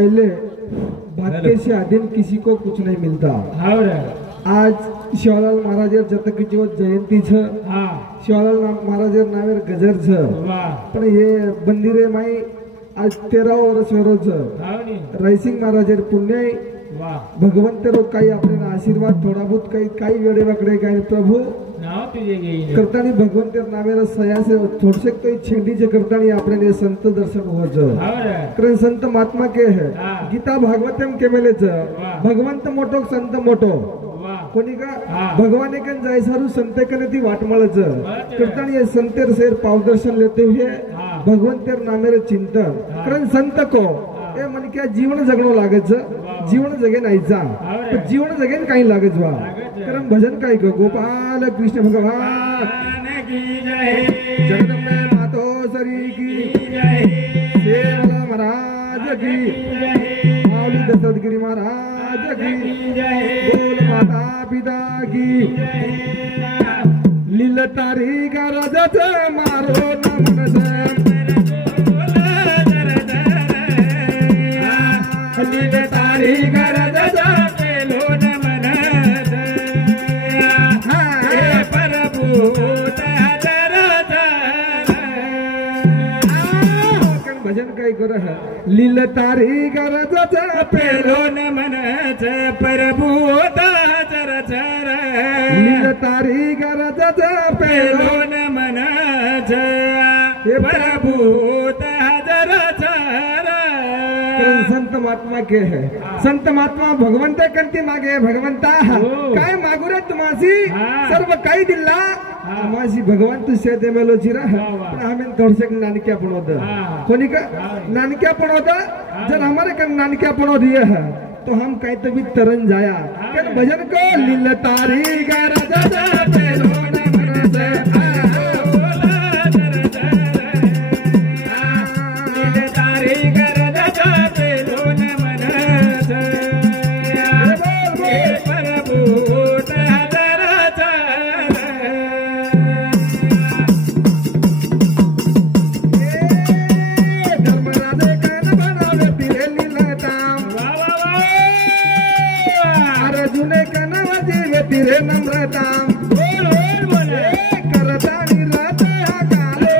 पहले भाग्य से अधीन किसी को कुछ नहीं मिलता। आज शिवलाल महाराज जतकीची जयंती छ शिवलाल महाराज नावेर गजर छ पण हे बंदिरे माई आज 13 वर्ष रोज रायसिंग महाराज पुण्य भगवंत रो काही आपल्याला आशीर्वाद थोडा बहुत काही वेळे वाकडे काही प्रभु करतानी भगवंत नावेर सयासे थोडसे काही छेंडीचे करतानी आपल्याला संत दर्शन होज कारण संत महात्मा के है गीता भागवतम के मेले भगवंत मोठो संत मोठो कोणी का भगवान के जाय सारू संत कने ती वाटमळच करतानी ये संतेर शेर पावदर्शन लेते हुए भगवंतेर नामेर चिंतन कारण संत को ए मन क्या जीवन जगणो लागत जीवन जगे नाहीचा पण जीवन जगेन काही लागत वा कारण भजन काय गो गोपाल कृष्ण भगवान की जय जगदंबे मातो सरी की जय शेरला महाराज की जय माऊली दशरथगिरी महाराज की जय बोल माता पिता की जय लील तारी गरजत मारो नमन लील तारी गरजत पेलो नमन भजन काय कर लील तारी गरजत पेलो नमन प्रभूत चर चर लील तारी गरजत पेलो नमन प्रभूत हजर चर संत महात्मा के है संत महात्मा भगवंत कंती मागे भगवंता काय मागू रे तुम्हासी सर्व काही दिला माझी भगवान तू से दे मेलो चिरा पण आम्ही थोडसे नानक्या पण होत कोणी का नानक्या पण होता जर हमारे का नानक्या पण दिए है तो हम कहीं तो भी तरन जाया कर भजन को लील तारी गरज पेलो नमन से लील तारी गरज पेलो नमन से प्रभु हजर धर्मराजे कान बनावे तिरे लीलताम अर्जुने कनवजी वे तिरे नम्रताम करता निरत कालो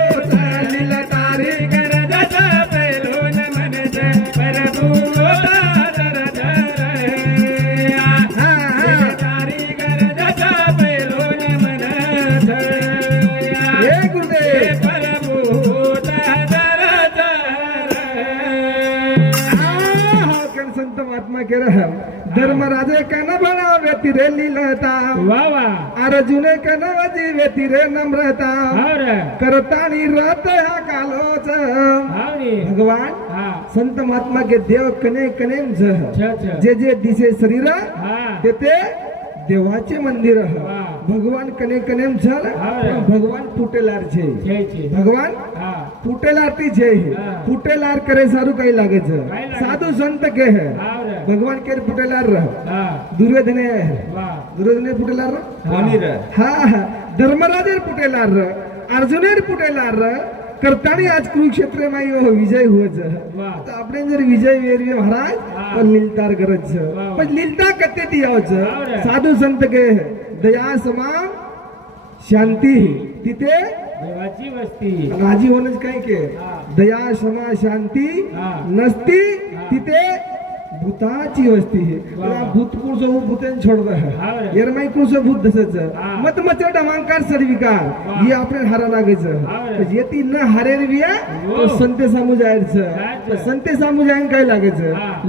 लील तारी गरज पेलो नमन से प्रभु हजर तारी गरज पेलो नमन से हे गुरुदेव प्रभु हजर संत महात्मा के रह धर्मराजे कन बनावे तिरे लीलता अर्जुने कनवजी वे तिरे नम्रता करता निरत कालोच भगवान संत महात्मा के देव कने कने जे दिसे शरीर तेते देवाचे मंदिर भगवान कने कनेम झल भगवान फुटेलार छे भगवान फुटेलार ती छे फुटेलार करे सारू काही लागे छे साधु संत के है भगवान के फुटेलार रह दुर्योधने फुटेलार कोणी रे हां धर्मराजे फुटेलार अर्जुने फुटेलार करतानी आज कुरुक्षेत्र में यो विजय हुआ तो आपने जर विजय वेरवी महाराज तो लीलतार गरज पण लीलता कते दियावच साधु संत के दया समा शांती तिथे देवाची वस्ती राजी होणच काय के दया समा शांती नसती तिथे भूताची वस्ती है भूत कुछ भूतेन छोड़ रहा है येरमाई कुछ भूत दसच मत मचट अहंकार सर्विकार ये आपने हारा लागेच येती न हारेर बिया तो संते सामू जायच संते सामू जायन काय लागेच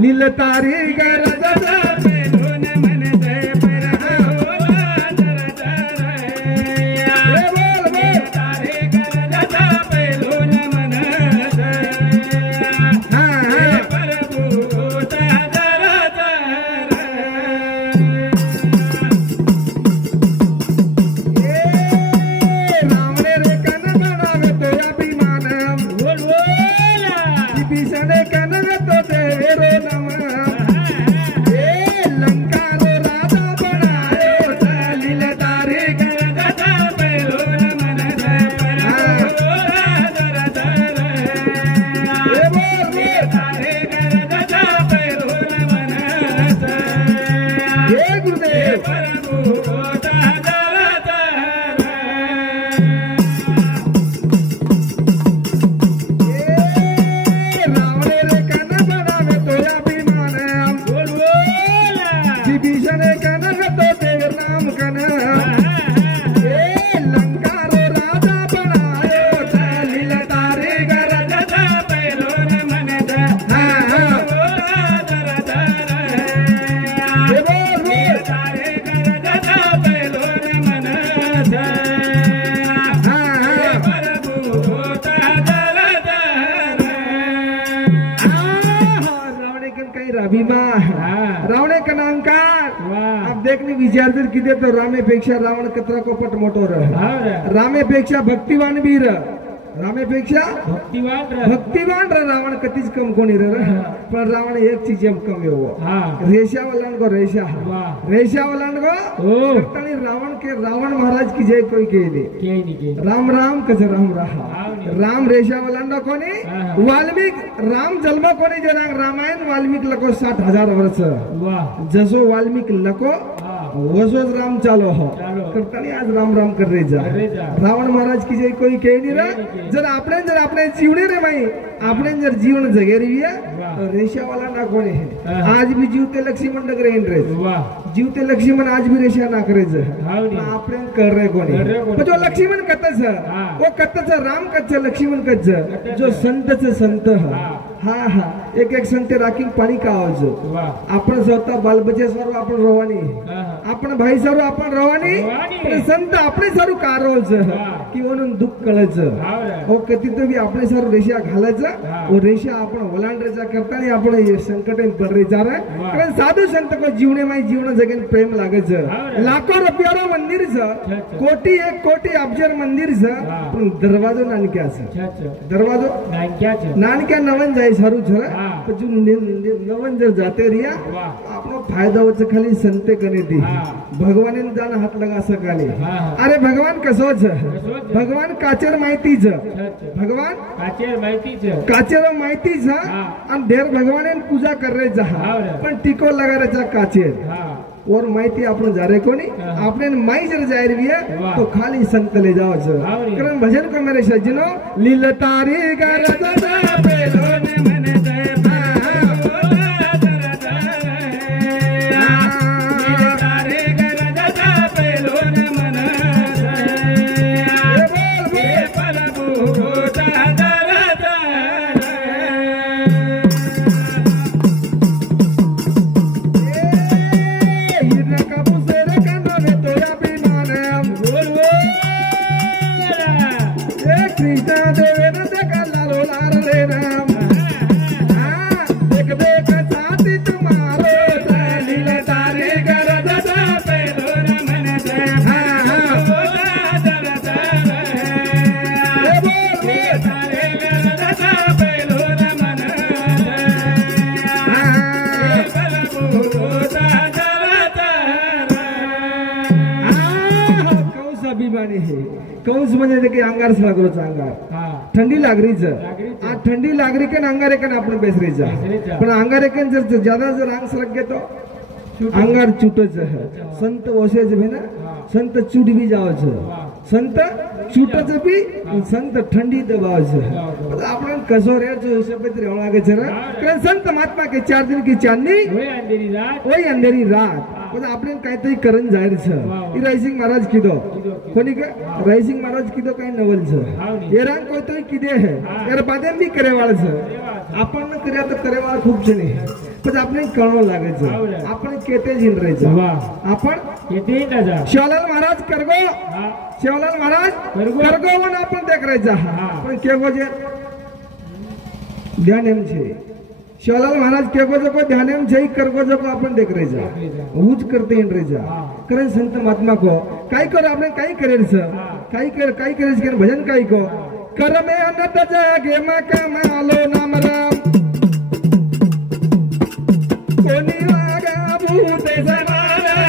लील तारी गरज पेलो नमन से प्रभु हजर तारी गरज पेलो नमन से भीषण कनन तो तेरे नम कहीं राभिमा रावणे का नांकार आप देखने विचार किती तो रामेपेक्षा रावण कतरा कोपट मोठो रामेपेक्षा भक्तिवान वीर रामेपेक्षा भक्तिवान रावण कतीच कम कोणी पण रावण एक चीज कम रेशा वालन को रेशा वालन को रावण के रावण महाराज की जय कोई केली राम राम कच राम राम रेशा वालन कोणी वाल्मिक राम जन्म कोणी जना रामायण वाल्मिक लको 60,000 वर्ष जसो वाल्मिक लको वसोच राम चालो हो करतानी आज राम राम कर रे जा रावण महाराज की जय कोई केली रे जर आपले जीवने रे माई आपले जर जीवन जगेरी रेशा वाला ना कोणी आज भी जीवते लक्ष्मण डग रे जीवते लक्ष्मण आज भी रेशा ना करे आपले कर रे कोणी जो लक्ष्मण कतच वो कतच राम कच्च लक्ष्मण कच्च जो संत हा एक संत राखी पाणी का आवाज आपण स्वतः बालबचे सर्व आपण रवानी आपण भाई सर्व आपण रवानी पण संत आपले सर्व कारोज की म्हणून दुःख कळायचं हो कधी तरी आपले सर्व रेषा घालायचं वो रेषा आपण ओलांडण्याचा करताना आपण संकट पडरेचा कारण साधू संत को जीवने माई जीवन जगेन प्रेम लागायचं लाखो रुपयारो मंदिरचं कोटी अब्जर मंदिरचं पण दरवाजो नानक्याचं दरवाजो नानक्या नवन जाय सारू नवन जर जाते रिया आपलो फायदा होच खाली संते कने दी भगवान जान हात लगा सकाली अरे भगवान कसोच भगवान काचेर माहितीच भगवान काचेर माहितीच आणि देर भगवान पूजा करायचा पण टिको लगायचा काचेर और माहिती आपण जा रे कोणी आपने माई जर जाहिर भी है तो खाली संत ले जाओ कारण भजन को मेरे सज्जनों लील तारी गरज पेलो ने मने दे कंस म्हणजे की अंगार लागरोच अंगार ठंडी लागरीच आ ठंडी लागरी के अंगार एकन आपण बेसरीचा पण अंगार एकन जर ज्यादा जर अंग सरक घेतो अंगार चुटच संत वसेच भी ना संत चुट भी जावच संत चुटच भी संत ठंडी दबावच आपण कसो रे जो हिशोब रे होना के जरा कारण संत महात्मा के 4 दिन की चांदनी वही अंधेरी रात पण आपण काहीतरी करण जाहीर छ रायसिंग महाराज किदो कोणी का रायसिंग महाराज किदो काय नवल छ येरान कोई किदे है यार बादेम भी करेवाळ छ आपण न कर्या तर करेवाळ खूप जणी पण आपण कळव लागायचं आपण केते जिन राहायचं आपण केते जा शिवलाल महाराज करगो शिवलाल महाराज करगो वन आपण देख राहायचा पण केगो जे ध्यान एम छे शिवलाल महाराज केगो जो को ध्यान एम छे करगो जो को आपण देख राहायचा हुज करते इन राहायचा कारण संत महात्मा को काय कर आपण काय करेल काय करेल भजन काय को कर में अनत जागे मका मालो नाम राम कोणी वागा भूते समाना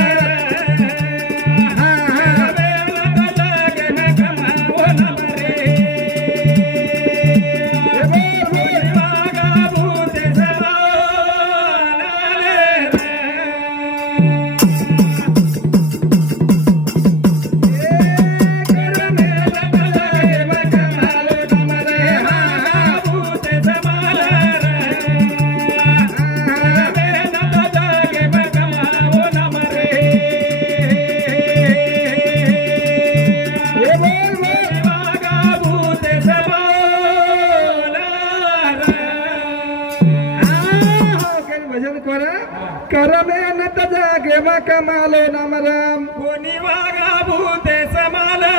कमालो नाम राम कोणी वागा भूते समाला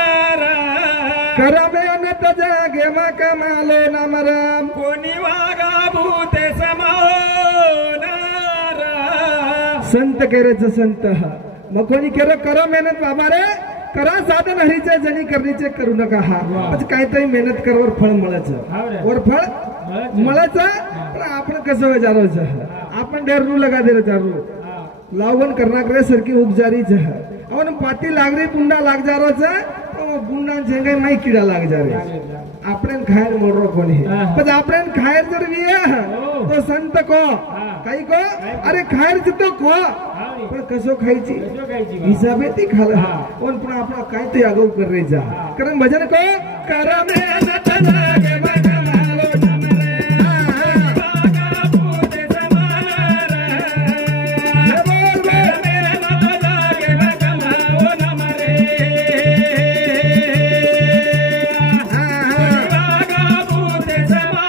कर मेहनत जागे मा कमालो नाम राम कोणी वागा भूते समाला संत केरेच संत मग कोणी केलं करो मेहनत बाबा रे करा साधन हरीचे जणी करणीचे करू नका हा म्हणजे काहीतरी मेहनत करवर फळ मळायचं वर फळ मळायचं पण आपण कसं विचारायचं आपण डेरू लगा दे चारू लावण करणार करे सरकी उपजारीच अवन पाती लागरी बुंडा लाग जारोच बुंडा झेंगे माई किडा लाग जा रे आपण खायर मोडरो कोणी पण आपण खायर जर विया तो संत को काही को अरे खायर जितो को पण कसो खायची हिसाबे ती खाला पण पण आपण काय ते आगव कर रे जा कारण भजन को कर मेहनत लागे बगमालो नमरे बागा पूते समान रे बोल मेहनत लागे बगमालो नमरे बागा पूते समान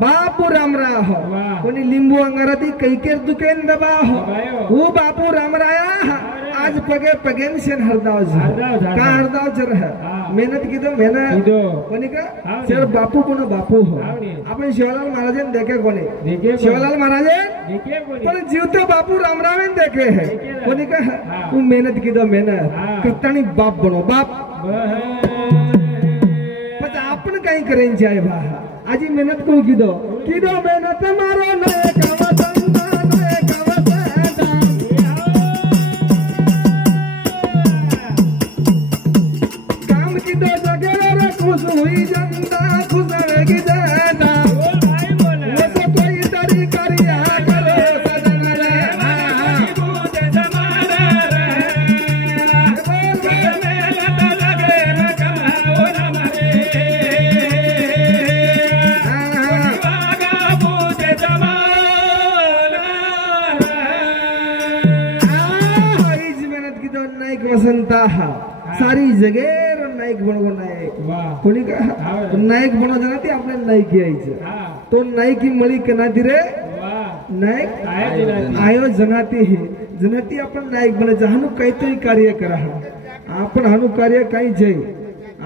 बापू रामराव कोणी लिंबू अंगाराती कैकेर दुकेन दबा हो बापू रामराया आज पगे पगेन शेन हरदाव का हरदाव जर मेहनत की तो मेहनत कोणी का सर बापू कोण बापू हो आपण शिवलाल महाराजन देखे कोणी शिवलाल महाराजन पण जीवतो बापू रामरावेन देखे है कोणी का तू मेहनत की तो मेहनत करतानी बाप बनो बाप पण आपण काही करेंचे आहे बा आजी मेहनत को कीदो मेहनत मारो नए कवसंता काम कीदो जगे रे खुश हुई जनता खुश रहेगी जनता वो तो कोई तरी करिया करो सजन रे बूते समान रे बोल मेहनत लगे न कमाओ न मरे वसंता सारी जगेर नायक बनवो नायक कोणी का नायक बनव जाना ते आपल्या नायक यायचं तो नायकी मळी कनाती रे नायक आयो जनाती ही जनाती आपण नायक बनायचं हानु काहीतरी कार्य करा आपण हानु कार्य काही जय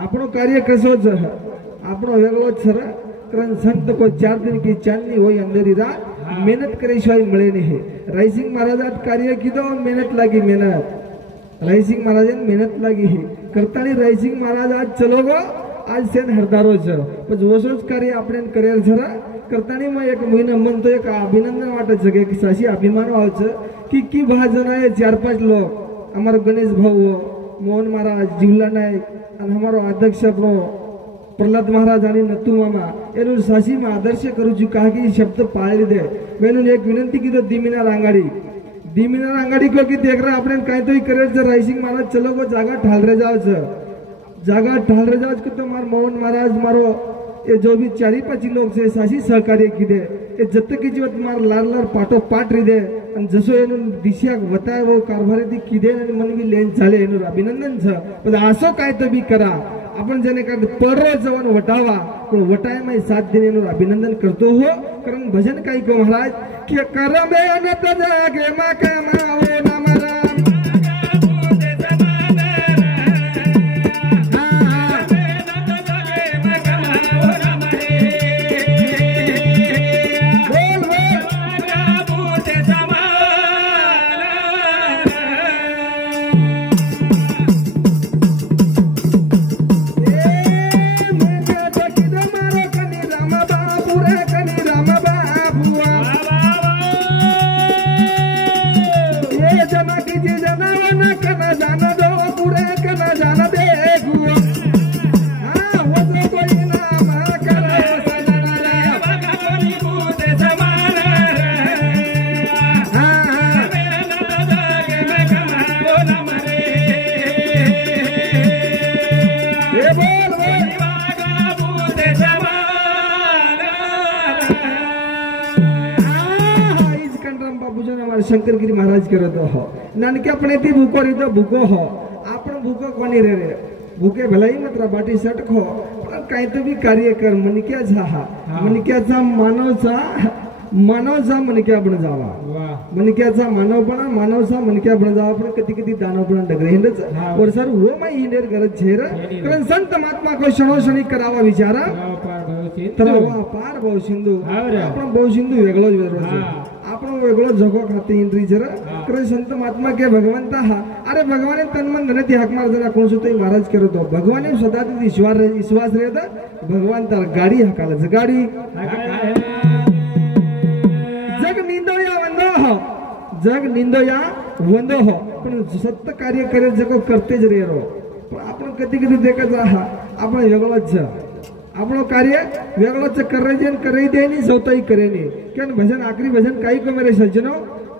आपण कार्य कसोच आपण वेगळोच सर कारण संत को 4 दिन की चांदनी होई अंधेरी रात मेहनत करे शिवाय मिळे नाही रायसिंग महाराजात कार्य कीदो मेहनत लागी मेहनत रायसिंग महाराजन मेहनत लगी ही करतानी रायसिंग महाराज आज चलो गो आज सेन हरदारोच पण वसोच कार्य आपण करेल जरा करतानी मग एक महिना म्हणतो एक अभिनंदन वाटत जगे की साशी अभिमान व्हायचं की भाजन आहे 4-5 लोग हमारो गणेश भाऊ मोहन महाराज जिल्हा नायक आणि हमारो अध्यक्ष प्रहलाद महाराज आणि नतू मामा एनु साशी में आदर्श करू जी कहा कि शब्द पाळली दे मैंने एक विनंती की तो दिमिनार अंगाड़ी को कि देख रहा अपने कहीं तो ही करे जर रायसिंग महाराज चलो को जागा ठाल रहे जाओ को तो मार मोहन महाराज मारो ये जो भी 4-5 लोग से साशी सहकार्य की दे ये जत की जीवत मार लार पाटो पाट री दे आणि जसो एनु दिशा बताय वो कारभारी ती की दे आणि मन भी लेन झाले एनु अभिनंदन छ पण असो काय तो भी करा आपण जने का पररो जवन वटावा पण वटाय में 7 दिन एनु अभिनंदन करतो हो कारण भजन काही को महाराज कि कर मेहनत जागे मा कमाओ नमरा मेहनत शंकरगिरी महाराज करत हो नानक्यापणे ती भूको रीतो भूको हो आपण भूको कोणी रे भूके भलाई मात्र बाटी सटको पण काही तर बी कार्य कर मनक्याचा हा मनक्याचा मानवचा मनक्या बन जावा मनक्याचा मानवपणा मानवचा मनक्या बन जावा पण कधी कधी दानवपणा डगरे हिंडच वर सर वो मै हिंडेर गरज छेर कारण संत महात्मा को क्षणोक्षणी करावा विचार तर पार भाऊ सिंधू आपण भाऊ सिंधू वेगळो आपण वेगळो जगो खाते इंद्री जरा कारण संत महात्मा के भगवंता हा अरे भगवाने तन मन धन ती हाक मार जरा कोण सुतोय महाराज करतो भगवाने सदा ती विश्वास रे भगवान तर गाडी हाकाला गाडी जग निंदो या वंदो हो पण सत्य कार्य करे जगो करतेच रे रो पण आपण कधी कधी देखत राहा आपण वेगळोच आपण कार्य वेगळोच करायचे आणि करे देनी सौताई करेनी केन भजन आखरी भजन काही को मेरे सज्जनो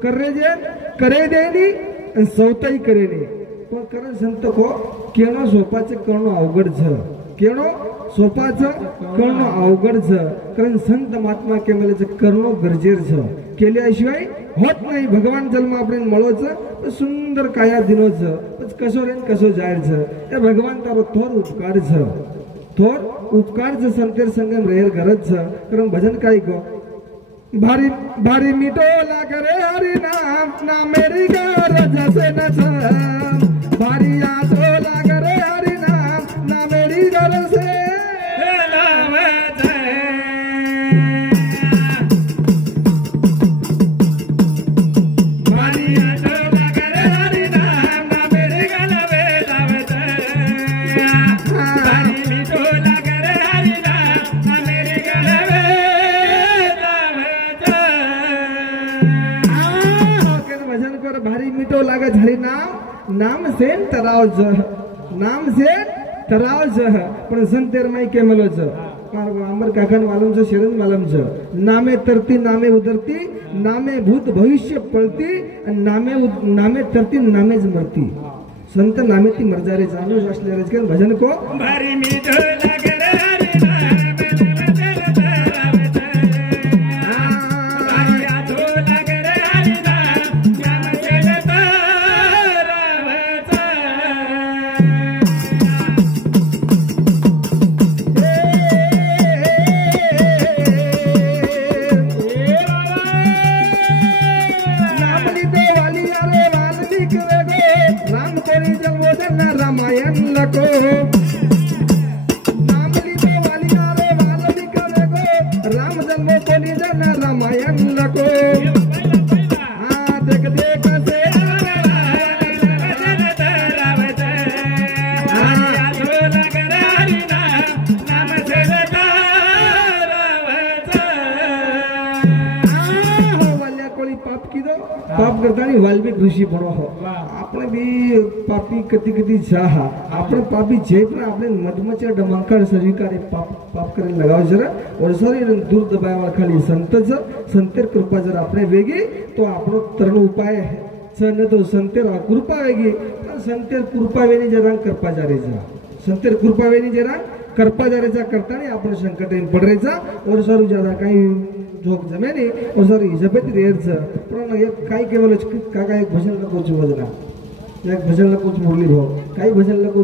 करायचे करे देनी आणि सौताई करेनी पण कारण संत को केनो सोपाचे करणं अवघड छ केनो सोपाचं करणं अवघड छ कारण संत महात्मा के मेलेच करणं गरजेर छ केल्याशिवाय होत नाही भगवान जन्म आपण मळोच सुंदर काया दिनोच कसो रेन कसो जायचं ते भगवान तारो थोर उपकार संतेर संगम रेर गरज कारण भजन काय को भारी भारी मिटो लागरे हरि नाम ना मेरी गरज से न भारी आसो लागरे हरि नाम ना मेरी गरज से हरि नाम से तराव पण संतेर माई के मलोच अमर काकन वालम शरण वालम नामे तरती नामे उदरती नामे भूत भविष्य पळती नामे तरती नामेच मरती संत नामे ती मरजारे जाणून असल्याने भजन को भारी मीठ लागरे रामायण लको नामली तो वाली रे वाल्मीकि वेगो राम जन्म कोणी जन रामायण लको हां देख देख से पाप करताना वाल्मिक ऋषी बनो हो આપણે બી પાપી કદી કદી ચાહ આપણે પાપી છે પણ આપણે મધમચા ડમંકર સર્વિકારે પાપ કરી લગાવ જરા और शरीर दूर दबावा खाली संतच संतेर कृपा जर આપણે वेगी तो આપણો તરનો ઉપાય છે ન તો સંतेर कृपा वेगी संतेर कृपा वेनी जरा कृपा जारेचा संतेर कृपा वेनी जरा कृपा जारेचा करताना आपण संकट येऊन पडरेचा और सर ज्यादा काही जोक जमेनी और सर इजबत रेरच पण एक काय केवल काका एक भजन नको वजना एक भजन नको मुरली भाऊ काही भजन नको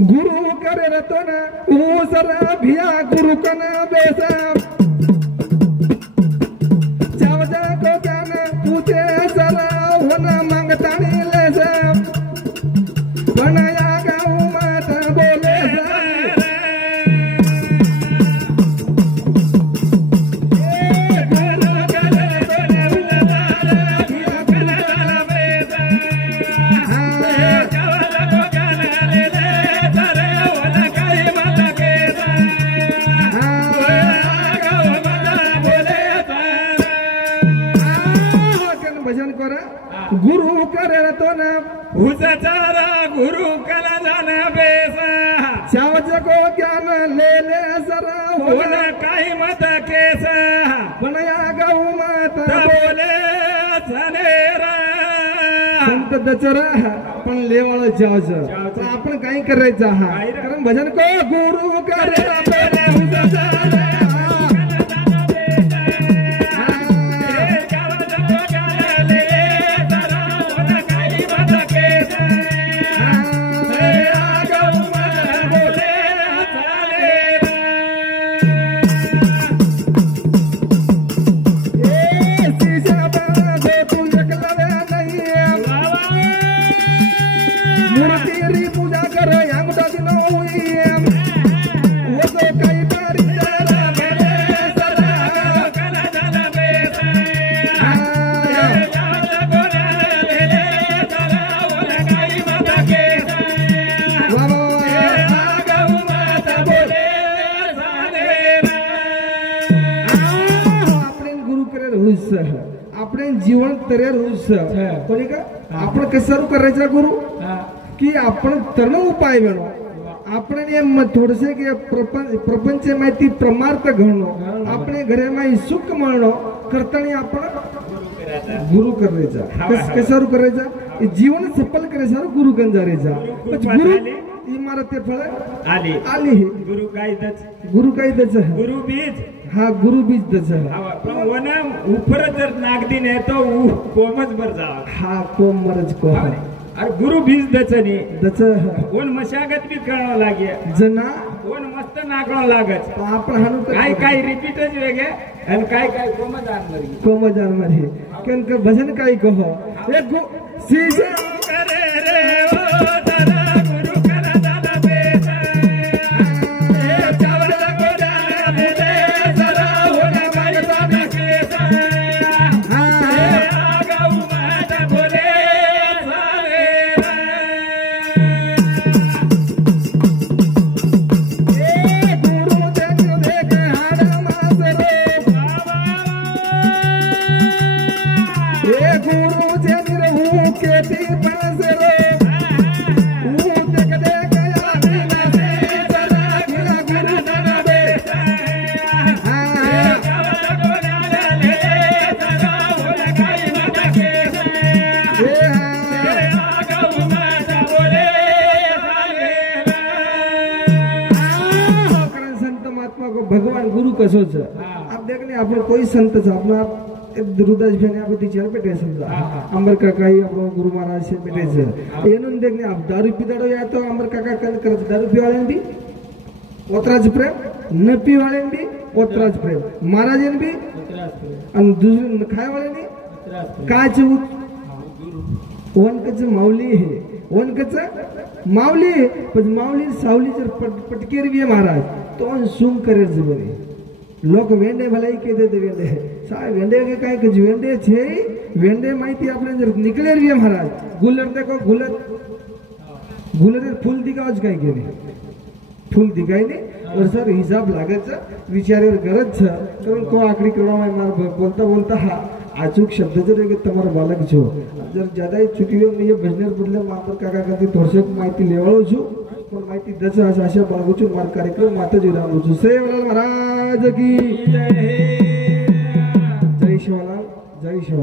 गुरु करे रतो ना ओ सरा भिया गुरु कना बेसा चावजा को जान पूछे सरा होना मांगतानी लेसा बनाया गाऊ मात बोले गुरु करे तो ना हुजाचारा गुरु कला जाना बेसा चावज को ज्ञान ले ले सरा होना काही मत केसा बनया गऊ मत बोले सनेरा संत दचरा पण लेवळ जावज तर आपण काय करायचं हा कारण भजन को गुरु करे तो हुजाचारा આપણે જીવન તરે રોજ કોની का आपण कसं करायचं गुरु की आपण तरण उपाय वेणो आपण थोडसे की प्रपंच माहिती प्रमार्थ घडणो आपण घरे माही सुख मिळणो करताना आपण गुरु करायचा कसं करायचा जीवन सफल करायचा गुरु गंजारेचा गुरु इमारत फळ आली आली गुरु काय दच गुरु बीज हा गुरु बीज दच वना उपर जर नागदी ने तो कोमच बर जा हा कोम मरज को अरे गुरु बीज दचनी दच कोण मशागत बी कळवा लागे जना कोण मस्त नागवा लागत आपण हाणू काय काय रिपीटच वेगे आणि काय काय कोम जान मरी केन का भजन काय कहो एक सीजे करे रे ओ जरा गुरु करा दादा बेटा ए चावल गोरा बेले जरा होना मारता बेटा ए आगाऊ माता बोले सारे ए गुरु देख हाड मासरे ए गुरु जन रहू केती बनसरे भगवान गुरु कसो छ आप देखने अपन कोई संत छ अपना दुरुदास भेने आप टीचर बैठे समझा अमर काका ही अपन गुरु महाराज से बैठे छ एनुन देखने आप दारू पीदाड़ो या तो अमर काका कन कर दारू पीवाले भी ओतराज प्रेम न पीवाले भी ओतराज प्रेम महाराजन भी ओतराज प्रेम अन दूसरे खाए वाले नहीं काच वन कच माऊली है वन कच माऊली पण माऊली सावली जर पटकेर भी महाराज तो सुम करे बरे लोक वेंडे भलाई के दे वेंडे साहेब वेंडे के काय के वेंडे छे वेंडे माहिती आपले जर निकले रे महाराज गुलर देखो गुलर गुलर फूल दिखावच काय के फूल दिखाई नहीं और सर हिसाब लागत विचारे गरज छ कारण को आकड़ी करवा मार बोलता बोलता हा अचूक शब्द जर एक तुम्हारा बालक छो जर ज्यादा चुकी नहीं भजनर बदले मापर काका करती थोड़से माहिती लेवलो छु पण माहिती दच अशा बाळगूचो मार कार्यक्रम माताजी रामू छु सेवलाल महाराज की जय शिवलाल जय शिवलाल